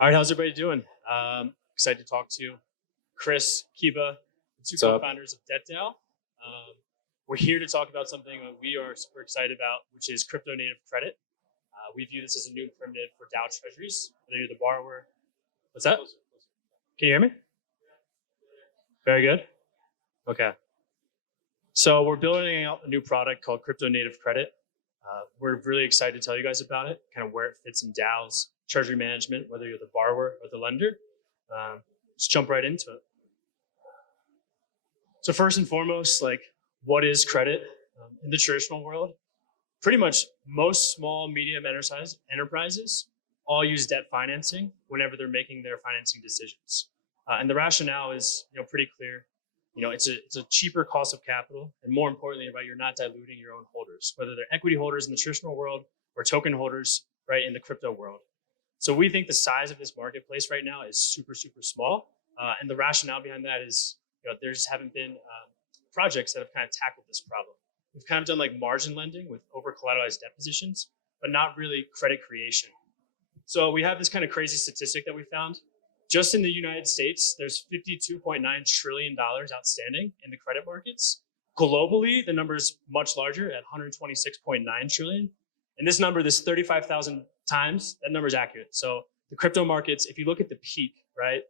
All right, how's everybody doing? Excited to talk to Chris, Kiba, the two co-founders of DAO. We're here to talk about something that we are super excited about, which is crypto native credit. We view this as a new primitive for DAO Treasuries, whether you're the borrower. What's that? Can you hear me? Very good. Okay. So we're building out a new product called crypto native credit. We're really excited to tell you guys about it, kind of where it fits in DAO's treasury management, whether you're the borrower or the lender. Let's jump right into it. So first and foremost, what is credit? In the traditional world, pretty much most small, medium enterprises all use debt financing whenever they're making their financing decisions. And the rationale is pretty clear. It's a cheaper cost of capital, and more importantly, right, you're not diluting your own holders, whether they're equity holders in the traditional world or token holders, right, in the crypto world. So we think the size of this marketplace right now is super, super small. And the rationale behind that is, there just haven't been projects that have kind of tackled this problem. We've kind of done like margin lending with over-collateralized debt positions, but not really credit creation. So we have this kind of crazy statistic that we found. Just in the United States, there's $52.9 trillion outstanding in the credit markets. Globally, the number is much larger at 126.9 trillion. And this number, this 35,000 times, that number is accurate. So the crypto markets, if you look at the peak, right,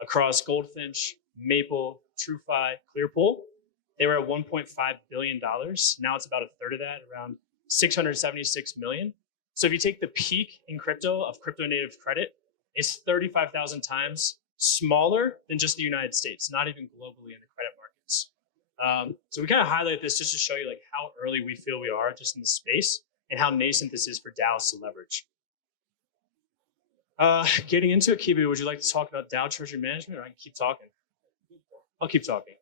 across Goldfinch, Maple, TrueFi, Clearpool, they were at $1.5 billion. Now it's about a third of that, around 676 million. So if you take the peak in crypto of crypto native credit, it's 35,000 times smaller than just the United States, not even globally in the credit markets. So we kind of highlight this just to show you how early we feel we are just in the space and how nascent this is for DAOs to leverage. Getting into it, Kiba, would you like to talk about DAO Treasury Management, or I can keep talking? I'll keep talking.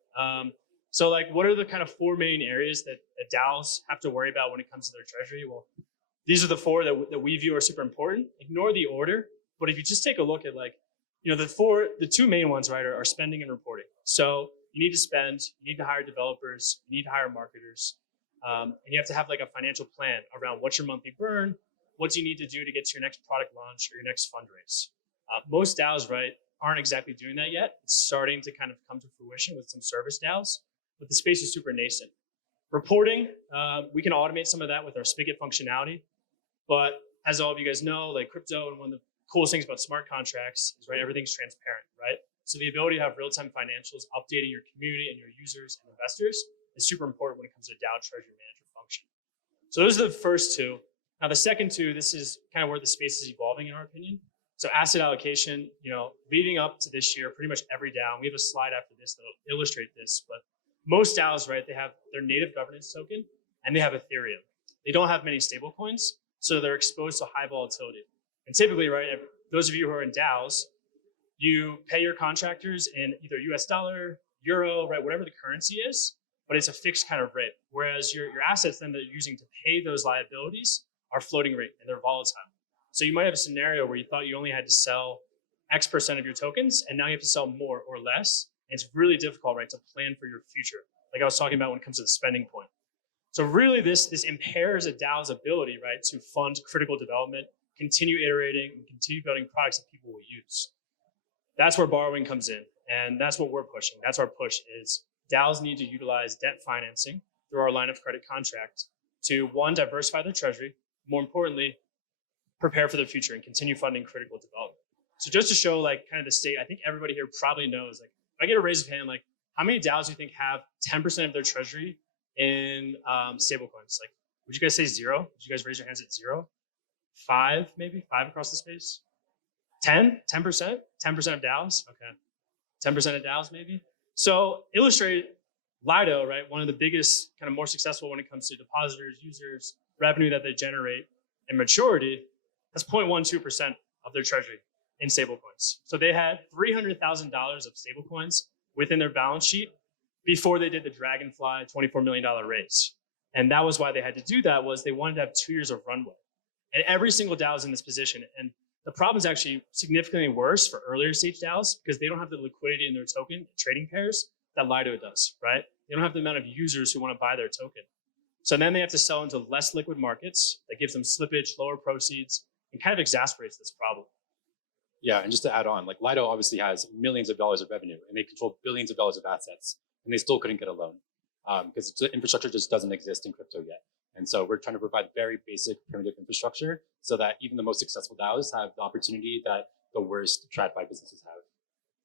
So what are the kind of four main areas that DAOs have to worry about when it comes to their treasury? Well, these are the four that we view are super important. Ignore the order, but if you just take a look at the two main ones, right, are spending and reporting. So you need to spend, you need to hire developers, you need to hire marketers, and you have to have a financial plan around what's your monthly burn, what do you need to do to get to your next product launch or your next fundraise. Most DAOs, right, aren't exactly doing that yet. It's starting to kind of come to fruition with some service DAOs, but the space is super nascent. Reporting, we can automate some of that with our Spigot functionality, but as all of you guys know, crypto, and one of the coolest things about smart contracts is, right, everything's transparent, right? So the ability to have real-time financials updating your community and your users and investors is super important when it comes to DAO Treasury Manager function. So those are the first two. Now the second two, this is kind of where the space is evolving in our opinion. So asset allocation, leading up to this year, pretty much every DAO, we have a slide after this that'll illustrate this, but most DAOs, right, they have their native governance token and they have Ethereum. They don't have many stable coins, so they're exposed to high volatility. And typically, right, those of you who are in DAOs, you pay your contractors in either US dollar, euro, right, whatever the currency is, but it's a fixed kind of rate. Whereas your assets then that you're using to pay those liabilities are floating rate and they're volatile. So you might have a scenario where you thought you only had to sell X percent of your tokens, and now you have to sell more or less. And it's really difficult, right, to plan for your future. Like I was talking about when it comes to the spending point. So really this impairs a DAO's ability, right, to fund critical development, continue iterating, and continue building products that people will use. That's where borrowing comes in, and that's what we're pushing. That's our push is DAOs need to utilize debt financing through our line of credit contract to, one, diversify their treasury, more importantly, prepare for the future and continue funding critical development. So just to show kind of the state, I think everybody here probably knows, if I get a raise of hand, how many DAOs do you think have 10% of their treasury in stablecoins? Would you guys say zero? Would you guys raise your hands at zero? 5, maybe? 5 across the space? 10? 10%? 10% of DAOs? Okay. 10% of DAOs, maybe? So illustrate Lido, right? One of the biggest, kind of more successful when it comes to depositors, users, revenue that they generate, and maturity, that's 0.12% of their treasury in stablecoins. So they had $300,000 of stablecoins within their balance sheet before they did the Dragonfly $24 million raise. And that was why they had to do that, was they wanted to have 2 years of runway. And every single DAO is in this position. And the problem is actually significantly worse for earlier stage DAOs because they don't have the liquidity in their token trading pairs that Lido does, right? They don't have the amount of users who want to buy their token. So then they have to sell into less liquid markets that gives them slippage, lower proceeds, and kind of exacerbates this problem. Yeah, and just to add on, like Lido obviously has millions of dollars of revenue and they control billions of dollars of assets, and they still couldn't get a loan because the infrastructure just doesn't exist in crypto yet. And so we're trying to provide very basic primitive infrastructure so that even the most successful DAOs have the opportunity that the worst TradFi businesses have.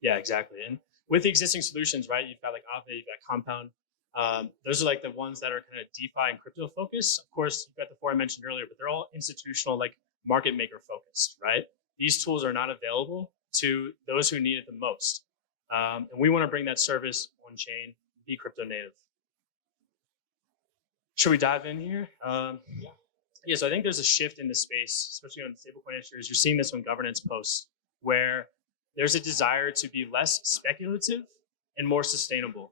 Yeah, exactly. And with the existing solutions, right, you've got like Aave, you've got Compound. Those are like the ones that are kind of DeFi and crypto focused. Of course, you've got the four I mentioned earlier, but they're all institutional, like market maker focused, right? These tools are not available to those who need it the most. And we want to bring that service on chain, be crypto native. Should we dive in here? Yeah, so I think there's a shift in the space, especially on stablecoin issues. You're seeing this on governance posts where there's a desire to be less speculative and more sustainable.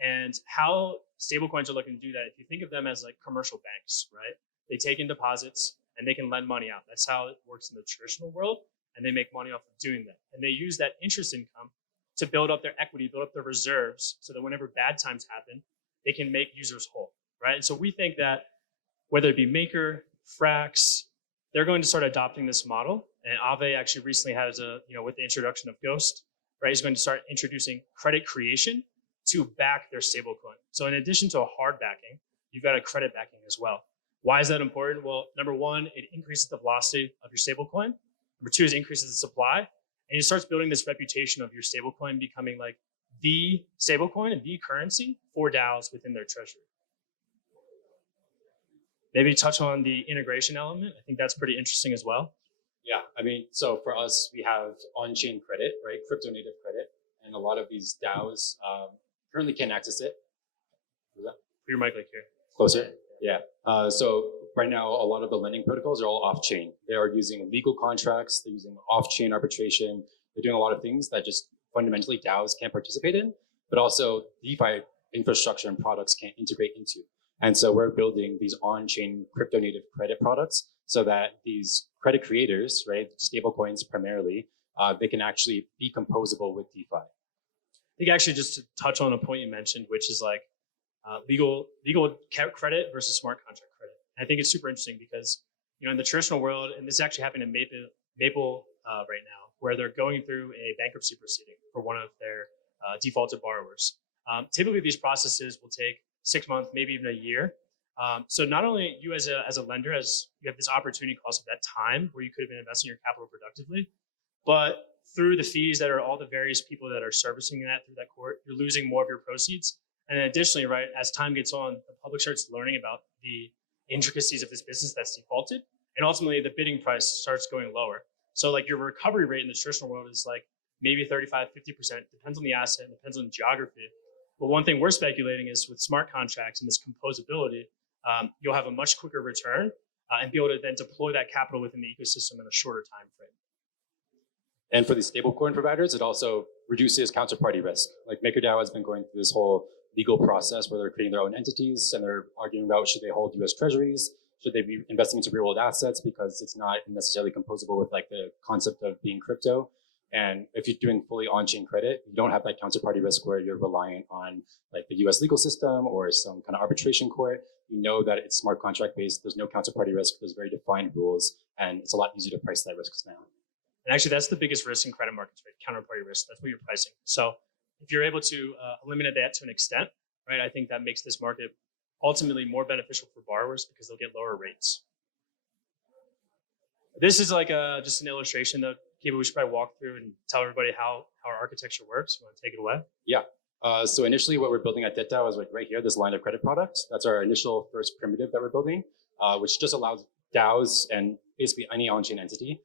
And how stablecoins are looking to do that, if you think of them as like commercial banks, right? They take in deposits and they can lend money out. That's how it works in the traditional world. And they make money off of doing that. And they use that interest income to build up their equity, build up their reserves, so that whenever bad times happen, they can make users whole, right? And so we think that whether it be Maker, Frax, they're going to start adopting this model. And Aave actually recently has with the introduction of Ghost, right, he's going to start introducing credit creation to back their stablecoin. So in addition to a hard backing, you've got a credit backing as well. Why is that important? Well, number one, it increases the velocity of your stablecoin. Number two is it increases the supply. And it starts building this reputation of your stablecoin becoming like the stablecoin and the currency for DAOs within their treasury. Maybe touch on the integration element. I think that's pretty interesting as well. Yeah, I mean, so for us, we have on-chain credit, right? Crypto native credit. And a lot of these DAOs currently can't access it. Put your mic like here. Closer? Yeah. So right now, a lot of the lending protocols are all off-chain. They are using legal contracts. They're using off-chain arbitration. They're doing a lot of things that just fundamentally DAOs can't participate in, but also DeFi infrastructure and products can't integrate into. And so we're building these on-chain crypto native credit products so that these credit creators, right, stable coins primarily, they can actually be composable with DeFi. I think actually just to touch on a point you mentioned, which is like legal credit versus smart contract credit. And I think it's super interesting because, in the traditional world, and this is actually happening in Maple right now, where they're going through a bankruptcy proceeding for one of their defaulted borrowers. Typically, these processes will take 6 months, maybe even a year. So not only you as a lender, as you have this opportunity cost of that time where you could have been investing your capital productively, but through the fees that are all the various people that are servicing that through that court, you're losing more of your proceeds. And then additionally, right, as time gets on, the public starts learning about the intricacies of this business that's defaulted, and ultimately the bidding price starts going lower. So like your recovery rate in the traditional world is like maybe 35, 50%, depends on the asset, depends on the geography. But one thing we're speculating is with smart contracts and this composability, you'll have a much quicker return and be able to then deploy that capital within the ecosystem in a shorter time frame. And for these stablecoin providers, it also reduces counterparty risk. Like MakerDAO has been going through this whole legal process where they're creating their own entities and they're arguing about should they hold US treasuries, should they be investing into real world assets because it's not necessarily composable with like the concept of being crypto. And if you're doing fully on-chain credit, you don't have that counterparty risk where you're reliant on like the US legal system or some kind of arbitration court. You know that it's smart contract based. There's no counterparty risk. There's very defined rules, and it's a lot easier to price that risks now. And actually, that's the biggest risk in credit markets, right? Counterparty risk. That's what you're pricing. So if you're able to eliminate that to an extent, right, I think that makes this market ultimately more beneficial for borrowers because they'll get lower rates. This is like just an illustration that Kiba, we should probably walk through and tell everybody how our architecture works. You want to take it away? Yeah. So initially what we're building at DAO is like right here, this line of credit product. That's our initial first primitive that we're building, which just allows DAOs and basically any on-chain entity,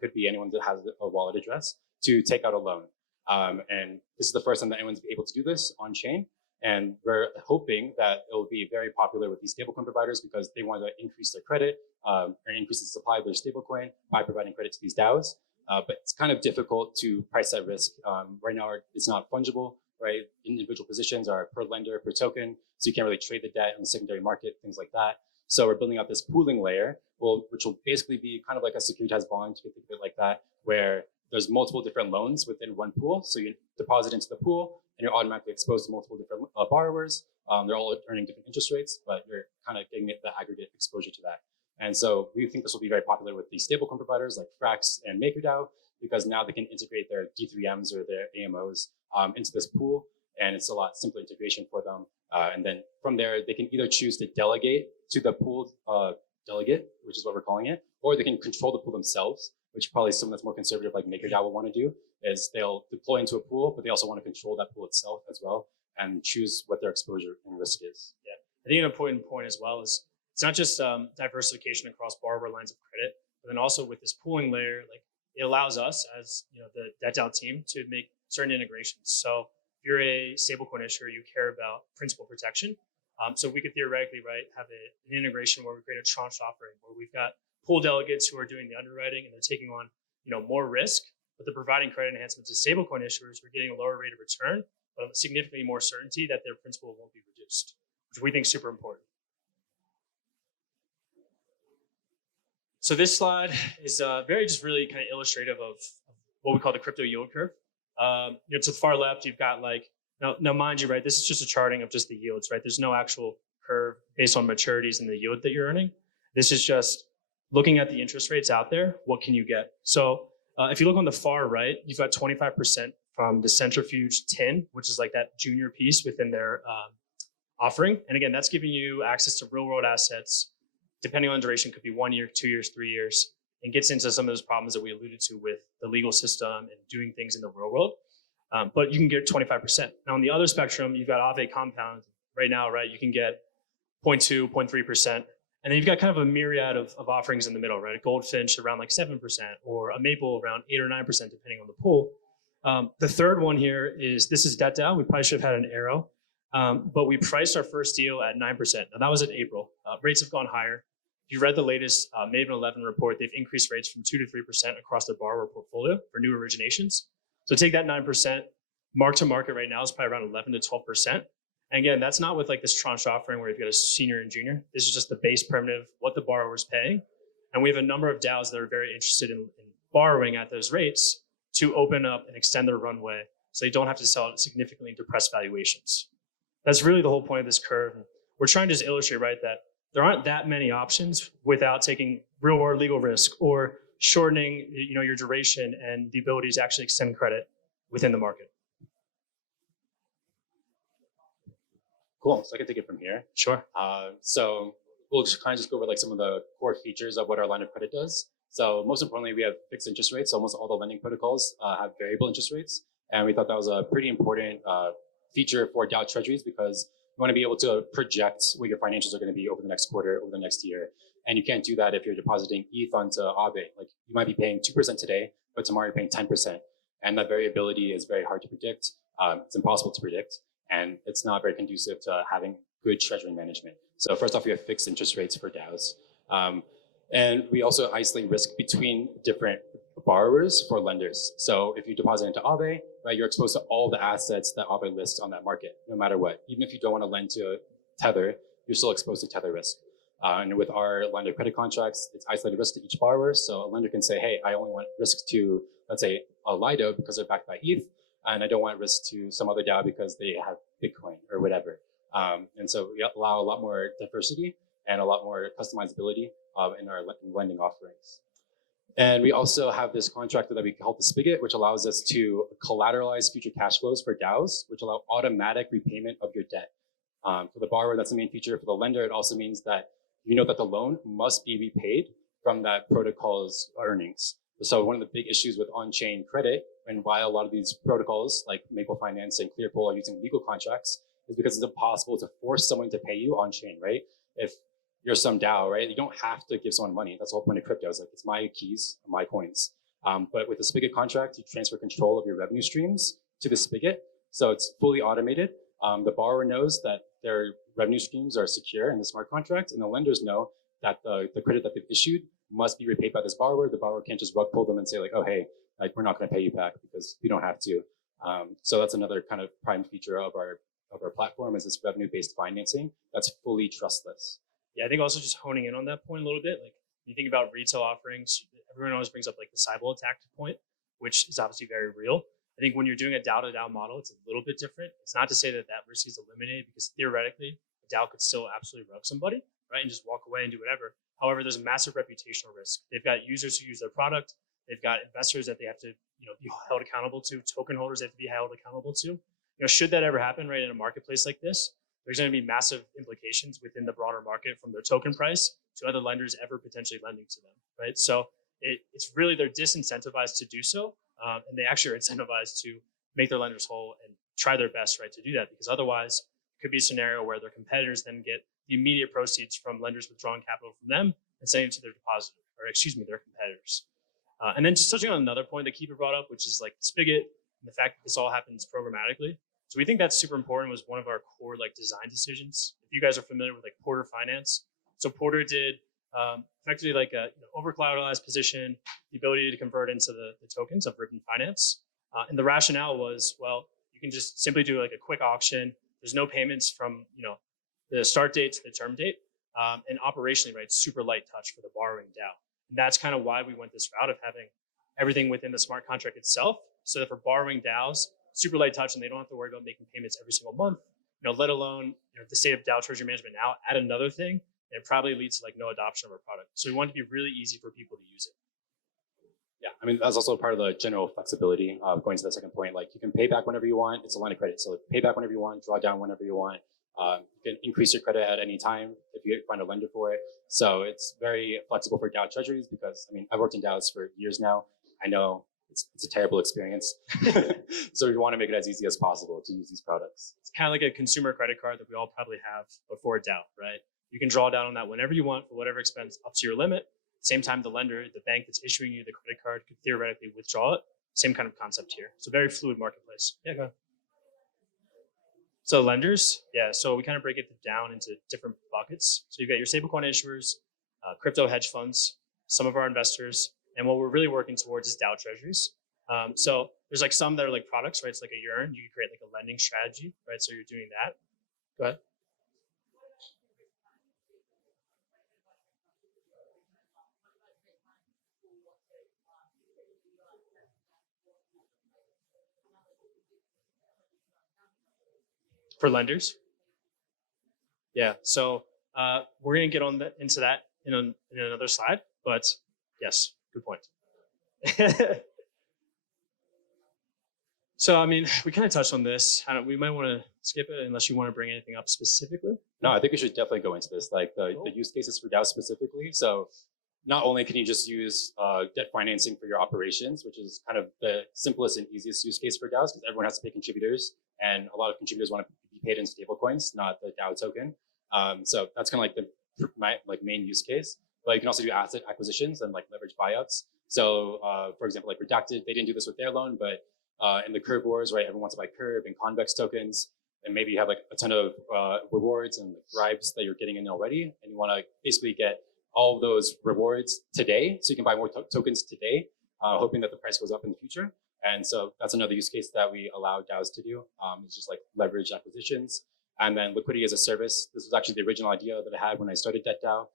could be anyone that has a wallet address, to take out a loan. And this is the first time that anyone's able to do this on-chain. And we're hoping that it will be very popular with these stablecoin providers because they want to increase their credit and increase the supply of their stablecoin by providing credit to these DAOs. But it's kind of difficult to price that risk. Right now, it's not fungible, right? Individual positions are per lender, per token, so you can't really trade the debt on the secondary market, things like that. So we're building out this pooling layer, which will basically be kind of like a securitized bond, you can think of it like that, where there's multiple different loans within one pool. So you deposit into the pool, and you're automatically exposed to multiple different borrowers. They're all earning different interest rates, but you're kind of getting the aggregate exposure to that. And so we think this will be very popular with these stablecoin providers like Frax and MakerDAO because now they can integrate their D3Ms or their AMOs into this pool, and it's a lot simpler integration for them. And then from there, they can either choose to delegate to the pool delegate, which is what we're calling it, or they can control the pool themselves, which probably someone that's more conservative like MakerDAO will want to do, is they'll deploy into a pool, but they also want to control that pool itself as well and choose what their exposure and risk is. Yeah, I think an important point as well is it's not just diversification across borrower lines of credit, but then also with this pooling layer, like it allows us as the DAO team to make certain integrations. So if you're a stablecoin issuer, you care about principal protection. So we could theoretically, have an integration where we create a tranche offering where we've got pool delegates who are doing the underwriting and they're taking on more risk, but they're providing credit enhancements to stablecoin issuers who are getting a lower rate of return, but significantly more certainty that their principal won't be reduced, which we think is super important. So this slide is very just really kind of illustrative of what we call the crypto yield curve. To the far left, you've got now mind you, this is just a charting of just the yields, There's no actual curve based on maturities and the yield that you're earning. This is just looking at the interest rates out there. What can you get? So if you look on the far right, you've got 25% from the centrifuge tin, which is like that junior piece within their offering. And again, that's giving you access to real world assets. Depending on duration, could be 1 year, 2 years, 3 years, and gets into some of those problems that we alluded to with the legal system and doing things in the real world. But you can get 25%. Now on the other spectrum, you've got Aave compound right now, you can get 0.2, 0.3%. And then you've got kind of a myriad of offerings in the middle, A goldfinch around like 7%, or a maple around 8 or 9%, depending on the pool. The third one here this is DAO. We probably should have had an arrow, but we priced our first deal at 9%. Now that was in April. Rates have gone higher. If you read the latest Maven 11 report, they've increased rates from 2 to 3% across their borrower portfolio for new originations. So take that 9%, mark to market right now is probably around 11 to 12%. And again, that's not with like this tranche offering where you've got a senior and junior. This is just the base primitive, what the borrower is paying. And we have a number of DAOs that are very interested in borrowing at those rates to open up and extend their runway so they don't have to sell at significantly depressed valuations. That's really the whole point of this curve. We're trying to just illustrate, that there aren't that many options without taking real world legal risk or shortening your duration and the ability to actually extend credit within the market. Cool, so I can take it from here. Sure. So we'll just kind of go over like some of the core features of what our line of credit does. So most importantly, we have fixed interest rates. Almost all the lending protocols have variable interest rates. And we thought that was a pretty important feature for DAO Treasuries because you want to be able to project what your financials are going to be over the next quarter, over the next year. And you can't do that if you're depositing ETH onto Aave. Like you might be paying 2% today, but tomorrow you're paying 10%. And that variability is very hard to predict. It's impossible to predict. And it's not very conducive to having good treasury management. So first off, we have fixed interest rates for DAOs. And we also isolate risk between different borrowers for lenders. So if you deposit into Aave, you're exposed to all the assets that Aave lists on that market, no matter what. Even if you don't want to lend to Tether, you're still exposed to Tether risk. And with our line of credit contracts, it's isolated risk to each borrower. So a lender can say, hey, I only want risk to, let's say, a Lido because they're backed by ETH, and I don't want risk to some other DAO because they have Bitcoin or whatever. And so we allow a lot more diversity and a lot more customizability in our lending offerings. And we also have this contract that we call the Spigot, which allows us to collateralize future cash flows for DAOs, which allow automatic repayment of your debt. For the borrower, that's the main feature. For the lender, it also means that you know that the loan must be repaid from that protocol's earnings. So one of the big issues with on-chain credit, and why a lot of these protocols like Maple Finance and Clearpool are using legal contracts, is because it's impossible to force someone to pay you on-chain, If you're some DAO, you don't have to give someone money. That's the whole point of crypto. It's like, it's my keys, my coins. But with the Spigot contract, you transfer control of your revenue streams to the Spigot. So it's fully automated. The borrower knows that their revenue streams are secure in the smart contract, and the lenders know that the credit that they've issued must be repaid by this borrower. The borrower can't just rug pull them and say like, oh, hey, we're not going to pay you back because we don't have to. So that's another kind of prime feature of our platform is this revenue-based financing that's fully trustless. Yeah, I think also just honing in on that point a little bit, like you think about retail offerings, everyone always brings up like the Cybele attack point, which is obviously very real. I think when you're doing a DAO to DAO model, it's a little bit different. It's not to say that that risk is eliminated because theoretically, a DAO could still absolutely rug somebody, and just walk away and do whatever. However, there's a massive reputational risk. They've got users who use their product. They've got investors that they have to, be held accountable to, token holders they have to be held accountable to. Should that ever happen, right, in a marketplace like this, there's going to be massive implications within the broader market from their token price to other lenders ever potentially lending to them, right? So it's really, they're disincentivized to do so, and they actually are incentivized to make their lenders whole and try their best, right, to do that, because otherwise it could be a scenario where their competitors then get the immediate proceeds from lenders withdrawing capital from them and sending it to their depositor, or their competitors. And then just touching on another point that Kiba brought up, which is like Spigot and the fact that this all happens programmatically. So we think that's super important. Was one of our core design decisions. If you guys are familiar with Porter Finance, so Porter did effectively a over collateralized position, the ability to convert into the tokens of Ribbon Finance, and the rationale was, well, you can just simply do a quick auction. There's no payments from the start date to the term date, and operationally, right, super light touch for the borrowing DAO. And that's kind of why we went this route of having everything within the smart contract itself, so that for borrowing DAOs, super light touch, and they don't have to worry about making payments every single month. Let alone the state of DAO Treasury Management now add another thing, and it probably leads to no adoption of our product. So we want it to be really easy for people to use it. Yeah, I mean, that's also part of the general flexibility. Going to the second point, you can pay back whenever you want. It's a line of credit, so pay back whenever you want, draw down whenever you want. You can increase your credit at any time if you find a lender for it. So it's very flexible for DAO treasuries because, I mean, I've worked in DAOs for years now. I know it's a terrible experience. So we want to make it as easy as possible to use these products. It's kind of like a consumer credit card that we all probably have before a DAO, right? You can draw down on that whenever you want for whatever expense up to your limit. At the same time, the lender, the bank that's issuing you the credit card, could theoretically withdraw it. Same kind of concept here. So very fluid marketplace. Yeah, go ahead. So lenders, yeah, so we kind of break it down into different buckets. So you've got your stablecoin issuers, crypto hedge funds, some of our investors, and what we're really working towards is DAO treasuries. So there's some that are products, right? It's like a Yearn. You can create a lending strategy, right? So you're doing that. Go ahead. For lenders. Yeah, so we're going to get into that in another slide, but yes, good point. So, I mean, we kind of touched on this. We might want to skip it unless you want to bring anything up specifically. No, I think we should definitely go into this, the use cases for DAO specifically. So not only can you just use debt financing for your operations, which is kind of the simplest and easiest use case for DAOs because everyone has to pay contributors, and a lot of contributors want to be paid in stablecoins, not the DAO token. So that's kind of my main use case. But you can also do asset acquisitions and leverage buyouts. So for example, Redacted, they didn't do this with their loan, but in the Curve Wars, right, everyone wants to buy Curve and Convex tokens, and maybe you have a ton of rewards and bribes that you're getting in already, and you want to basically get all of those rewards today, so you can buy more tokens today, hoping that the price goes up in the future. And so that's another use case that we allow DAOs to do. It's just leverage acquisitions. And then liquidity as a service. This was actually the original idea that I had when I started DAO,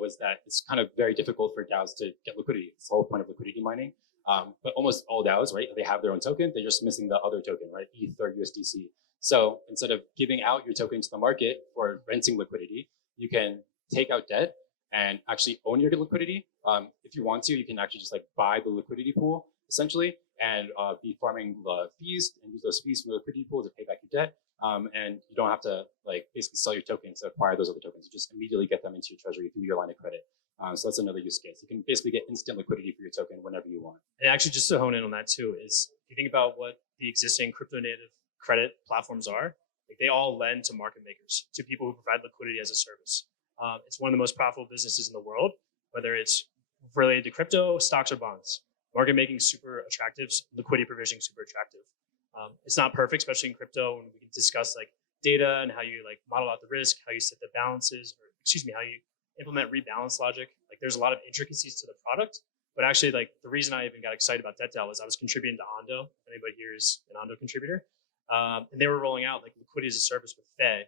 was that it's kind of very difficult for DAOs to get liquidity. It's the whole point of liquidity mining. But almost all DAOs, right, they have their own token. They're just missing the other token, right, ETH or USDC. So instead of giving out your token to the market for renting liquidity, you can take out debt and actually own your liquidity. If you want to, you can actually just buy the liquidity pool essentially and be farming the fees and use those fees from the liquidity pool to pay back your debt. And you don't have to basically sell your tokens to acquire those other tokens. You just immediately get them into your treasury through your line of credit. So that's another use case. You can basically get instant liquidity for your token whenever you want. And actually, just to hone in on that too, is if you think about what the existing crypto native credit platforms are, they all lend to market makers, to people who provide liquidity as a service. It's one of the most profitable businesses in the world, whether it's related to crypto, stocks, or bonds. Market making super attractive, liquidity provisioning super attractive. It's not perfect, especially in crypto, and we can discuss data and how you model out the risk, how you set the balances, or how you implement rebalance logic. There's a lot of intricacies to the product, but actually the reason I even got excited about DAO was I was contributing to Ondo. If anybody here is an Ondo contributor, and they were rolling out liquidity as a service with Fed.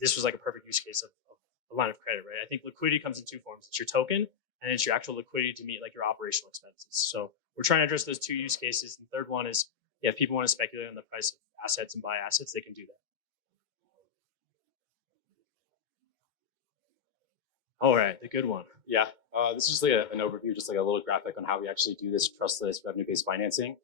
This was a perfect use case of a line of credit, right? I think liquidity comes in two forms. It's your token, and it's your actual liquidity to meet your operational expenses. So we're trying to address those two use cases. And the third one is, if people want to speculate on the price of assets and buy assets, they can do that. All right, the good one. Yeah, this is just like an overview, just like a little graphic on how we actually do this trustless revenue-based financing.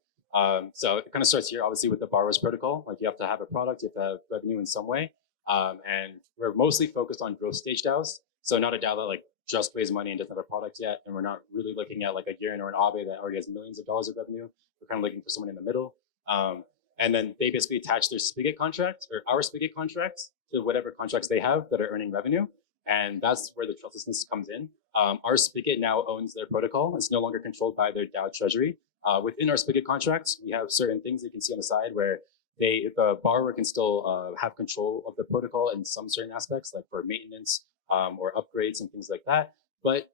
So it kind of starts here, obviously, with the borrower's protocol. Like you have to have a product, you have to have revenue in some way. And we're mostly focused on growth stage DAOs. So not a DAO that like just raised money and doesn't have a product yet. And we're not really looking at like a Yearn or an Aave that already has millions of dollars of revenue. We're kind of looking for someone in the middle. And then they basically attach their spigot contract or our spigot contracts to whatever contracts they have that are earning revenue. And that's where the trustlessness comes in. Our spigot now owns their protocol. It's no longer controlled by their DAO Treasury. Within our spigot contracts, we have certain things you can see on the side where the borrower can still have control of the protocol in some certain aspects, like for maintenance or upgrades and things like that. But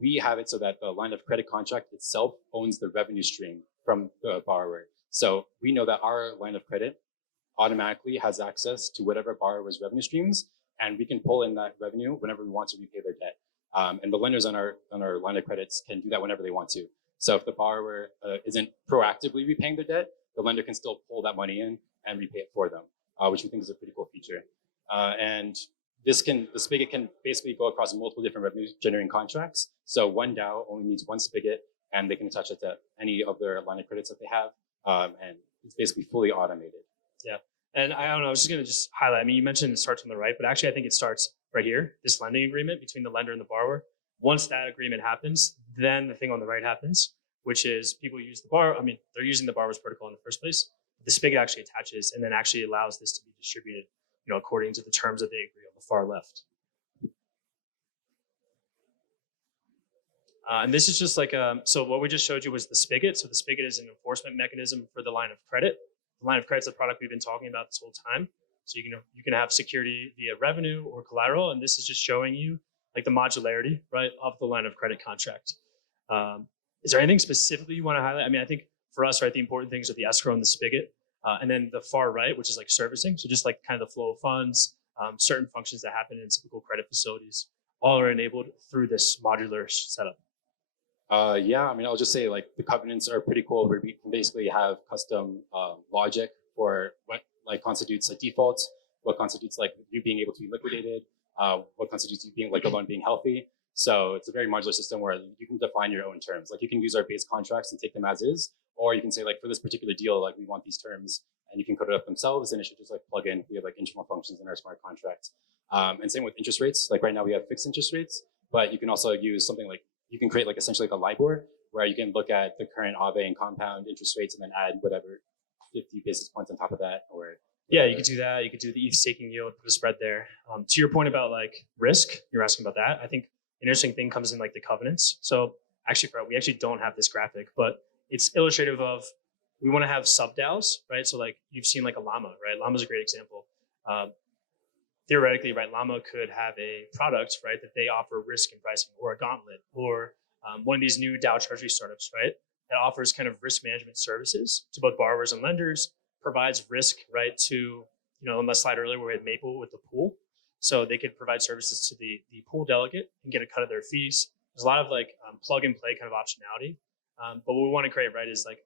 we have it so that the line of credit contract itself owns the revenue stream from the borrower. So we know that our line of credit automatically has access to whatever borrower's revenue streams, and we can pull in that revenue whenever we want to repay their debt. And the lenders on our line of credits can do that whenever they want to. So if the borrower isn't proactively repaying their debt, the lender can still pull that money in and repay it for them, which we think is a pretty cool feature. And the spigot can basically go across multiple different revenue generating contracts. So one DAO only needs one spigot, and they can attach it to any of their line of credits that they have. And it's basically fully automated. Yeah. And I don't know, I was just going to highlight, I mean, you mentioned it starts on the right, but actually I think it starts right here, this lending agreement between the lender and the borrower. Once that agreement happens, then the thing on the right happens, which is people use the borrower. I mean, they're using the borrower's protocol in the first place. The spigot actually attaches and then actually allows this to be distributed, according to the terms that they agree on the far left. And this is just like, so what we just showed you was the spigot. So the spigot is an enforcement mechanism for the line of credit. The line of credit is the product we've been talking about this whole time. So you can have security via revenue or collateral, and this is just showing you like the modularity, right, of the line of credit contract. Is there anything specifically you want to highlight? I mean, I think for us, right, the important things are the escrow and the spigot, and then the far right, which is like servicing. So just like kind of the flow of funds, certain functions that happen in typical credit facilities, all are enabled through this modular setup. Yeah, I mean, I'll just say like the covenants are pretty cool where we can basically have custom logic for what like constitutes a default, what constitutes like you being able to be liquidated, what constitutes you being like a loan being healthy. So it's a very modular system where you can define your own terms. Like you can use our base contracts and take them as is, or you can say like for this particular deal, like we want these terms, and you can code it up themselves, and it should just like plug in. We have like internal functions in our smart contract. And same with interest rates. Like right now we have fixed interest rates, but you can also use something like you can create like essentially like a LIBOR where you can look at the current Aave and compound interest rates and then add whatever 50 basis points on top of that. Or yeah, you could do that. You could do the ETH staking yield, put a spread there. To your point about like risk, you're asking about that. I think an interesting thing comes in like the covenants. So actually, we actually don't have this graphic, but it's illustrative of we want to have sub DAOs, right? So like you've seen like a Llama, right? Llama's a great example. Theoretically, right, Llama could have a product, right, that they offer risk and pricing, or a Gauntlet, or one of these new DAO Treasury startups, right, that offers kind of risk management services to both borrowers and lenders, provides risk, right, to, on the slide earlier where we had Maple with the pool. So they could provide services to the pool delegate and get a cut of their fees. There's a lot of like plug and play kind of optionality. But what we want to create, right, is like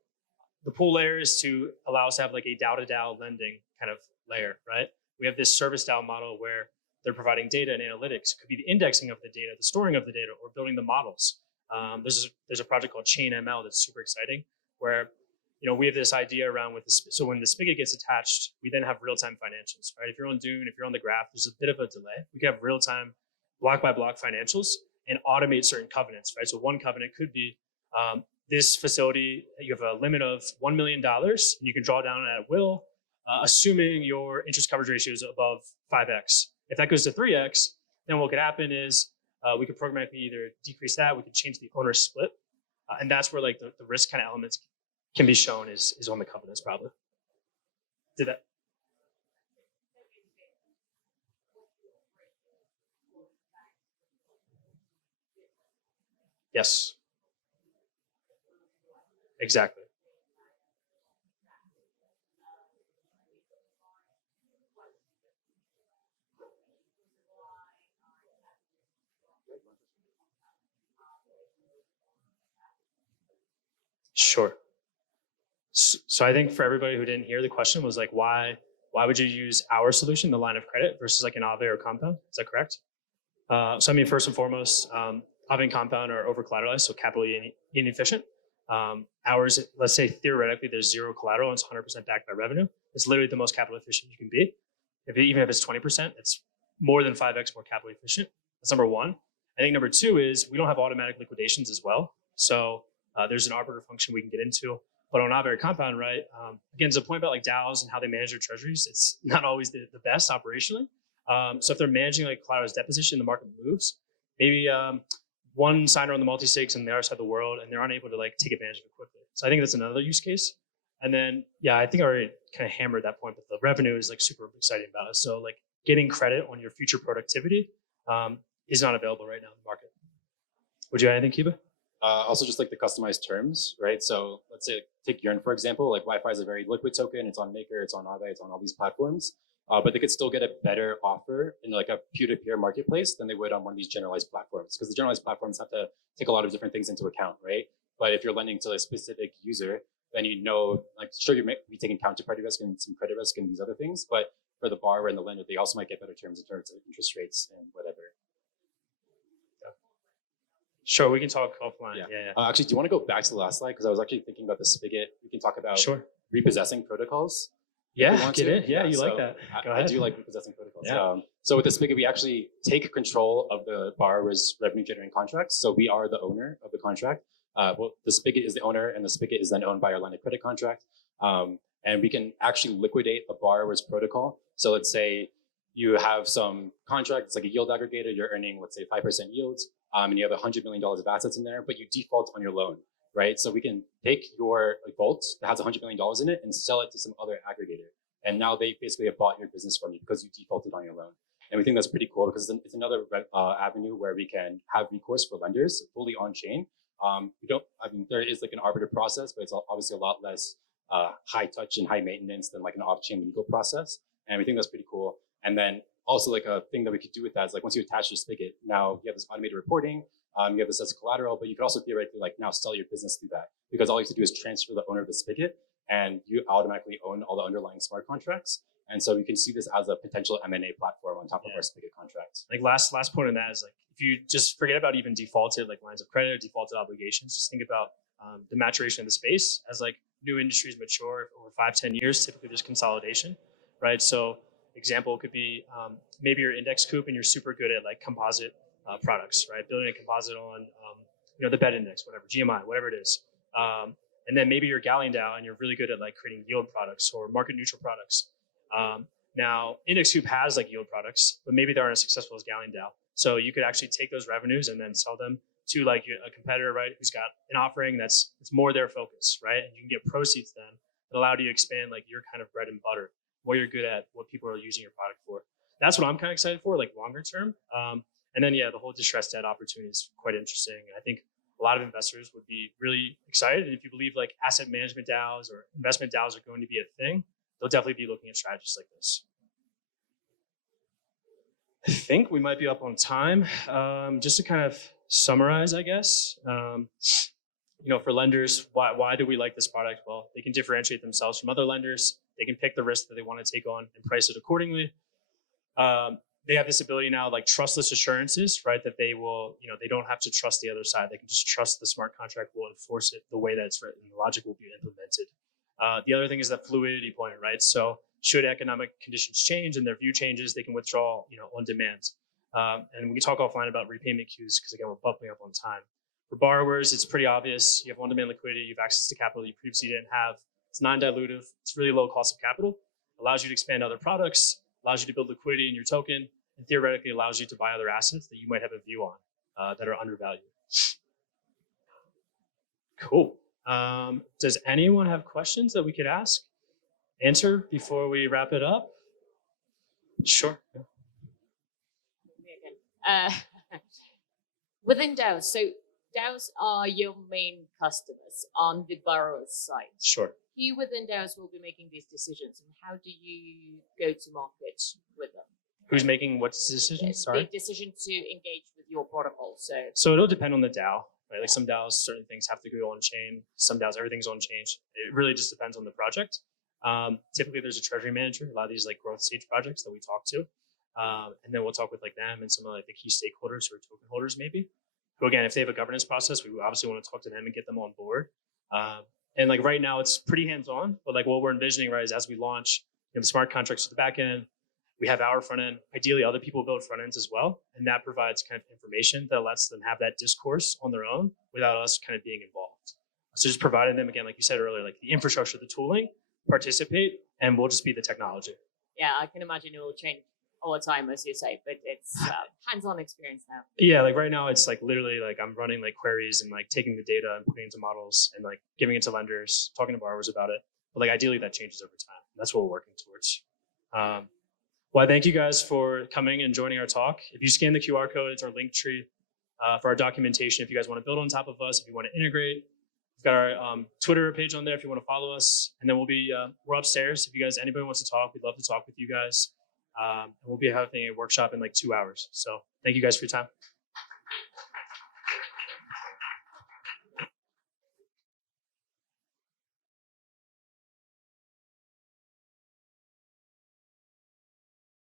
the pool layer is to allow us to have like a DAO to DAO lending kind of layer, right? We have this service DAO model where they're providing data and analytics. It could be the indexing of the data, the storing of the data, or building the models. There's a project called Chain ML that's super exciting, where we have this idea around with this. So when the spigot gets attached, we then have real-time financials, right? If you're on Dune, if you're on the graph, there's a bit of a delay. We can have real-time, block by block financials and automate certain covenants, right? So one covenant could be this facility. You have a limit of $1 million, and you can draw down at will. Assuming your interest coverage ratio is above 5x. If that goes to 3x, then what could happen is we could programmatically either decrease that, we could change the owner split, and that's where like the risk kind of elements can be shown is on the covenants probably. Did that? Yes. Exactly. Sure. So I think for everybody who didn't hear, the question was like, why would you use our solution, the line of credit, versus like an Aave or Compound? Is that correct? So I mean, first and foremost, having compound are over collateralized, so capitally inefficient. Ours, let's say theoretically, there's zero collateral and it's 100% backed by revenue. It's literally the most capital efficient you can be. Even if it's 20%, it's more than 5x more capital efficient. That's number one. I think number two is we don't have automatic liquidations as well. So there's an arbiter function we can get into. But on Aave compound, right? Again, there's a point about like DAOs and how they manage their treasuries. It's not always the best operationally. So if they're managing like collateralized deposition, the market moves. Maybe one signer on the multi-sigs on the other side of the world, and they're unable to like take advantage of it quickly. So I think that's another use case. And then, yeah, I think I already kind of hammered that point, but the revenue is like super exciting about it. So like getting credit on your future productivity is not available right now in the market. Would you add anything, Kiba? Also just like the customized terms, right? So let's say take Yearn, for example, like Wi-Fi is a very liquid token. It's on Maker, it's on Aave, it's on all these platforms. But they could still get a better offer in like a peer-to-peer marketplace than they would on one of these generalized platforms. Because the generalized platforms have to take a lot of different things into account, right? But if you're lending to a specific user, then you know, like sure, you might be taking counterparty risk and some credit risk and these other things. But for the borrower and the lender, they also might get better terms in terms of interest rates and whatever. Sure, we can talk offline. Yeah. Actually, do you want to go back to the last slide? Because I was actually thinking about the spigot. We can talk about repossessing protocols. Yeah, get it. Yeah, you like that. Go ahead. I do like repossessing protocols. Yeah. So with the spigot, we actually take control of the borrower's revenue generating contracts. So we are the owner of the contract. Well, the spigot is the owner, and the spigot is then owned by our line of credit contract. And we can actually liquidate a borrower's protocol. So let's say you have some contract, it's like a yield aggregator, you're earning, let's say 5% yields, and you have $100 million of assets in there, but you default on your loan, right? So we can take your vault that has $100 million in it and sell it to some other aggregator. And now they basically have bought your business from you because you defaulted on your loan. And we think that's pretty cool because it's another avenue where we can have recourse for lenders fully on chain. There is like an arbiter process, but it's obviously a lot less high touch and high maintenance than like an off-chain legal process. And we think that's pretty cool. And then also like a thing that we could do with that is like once you attach your spigot, now you have this automated reporting, you have this as collateral, but you could also theoretically like now sell your business through that because all you have to do is transfer the owner of the spigot and you automatically own all the underlying smart contracts. And so we can see this as a potential M&A platform on top of our spigot contract. Like last point on that is like, if you just forget about even defaulted like lines of credit or defaulted obligations, just think about the maturation of the space as like new industries mature over 5-10 years, typically there's consolidation, right? So example could be maybe you're index coop and you're super good at like composite products, right? Building a composite on the bed index, whatever, GMI, whatever it is. And then maybe you're Galleon DAO and you're really good at like creating yield products or market neutral products. Now index coop has like yield products, but maybe they aren't as successful as Galleon DAO. So you could actually take those revenues and then sell them to like a competitor, right? Who's got an offering it's more their focus, right? And you can get proceeds then that allow you to expand like your kind of bread and butter, what you're good at, what people are using your product for. That's what I'm kind of excited for, like longer term. And then, the whole distressed debt opportunity is quite interesting. I think a lot of investors would be really excited. And if you believe like asset management DAOs or investment DAOs are going to be a thing, they'll definitely be looking at strategies like this. I think we might be up on time. Just to kind of summarize, I guess, for lenders, why do we like this product? Well, they can differentiate themselves from other lenders. They can pick the risk that they want to take on and price it accordingly. They have this ability now, like trustless assurances, right? That they will, they don't have to trust the other side. They can just trust the smart contract will enforce it the way that it's written. The logic will be implemented. The other thing is that fluidity point, right? So should economic conditions change and their view changes, they can withdraw, on demand. And we can talk offline about repayment queues because again, we're bumping up on time. For borrowers, it's pretty obvious. You have on-demand liquidity, you have access to capital you previously didn't have. It's non-dilutive. It's really low cost of capital. Allows you to expand other products, allows you to build liquidity in your token, and theoretically allows you to buy other assets that you might have a view on that are undervalued. Cool. Does anyone have questions that we could answer before we wrap it up? Sure. Within DAOs, so DAOs are your main customers on the borrower's side. Sure. You within DAOs will be making these decisions, and how do you go to market with them? Who's making what decisions? Sorry. The decision to engage with your protocol. So it'll depend on the DAO, right? Like some DAOs, certain things have to go on chain. Some DAOs, everything's on chain. It really just depends on the project. Typically, there's a treasury manager. A lot of these like growth stage projects that we talk to. And then we'll talk with like them and some of like the key stakeholders or token holders maybe. Who again, if they have a governance process, we obviously want to talk to them and get them on board. And like right now, it's pretty hands-on, but like what we're envisioning, right, is as we launch the smart contracts to the back end, we have our front end. Ideally, other people build front ends as well, and that provides kind of information that lets them have that discourse on their own without us kind of being involved. So just providing them, again, like you said earlier, like the infrastructure, the tooling, participate, and we'll just be the technology. Yeah, I can imagine it will change all the time, as you say, but it's hands-on experience now. Yeah, like right now, it's like literally like I'm running like queries and like taking the data and putting it into models and like giving it to lenders, talking to borrowers about it. But like ideally, that changes over time. That's what we're working towards. Well, I thank you guys for coming and joining our talk. If you scan the QR code, it's our link tree for our documentation. If you guys want to build on top of us, if you want to integrate, we've got our Twitter page on there if you want to follow us. And then we're upstairs. If you guys, anybody wants to talk, we'd love to talk with you guys. And we'll be having a workshop in like 2 hours. So thank you guys for your time.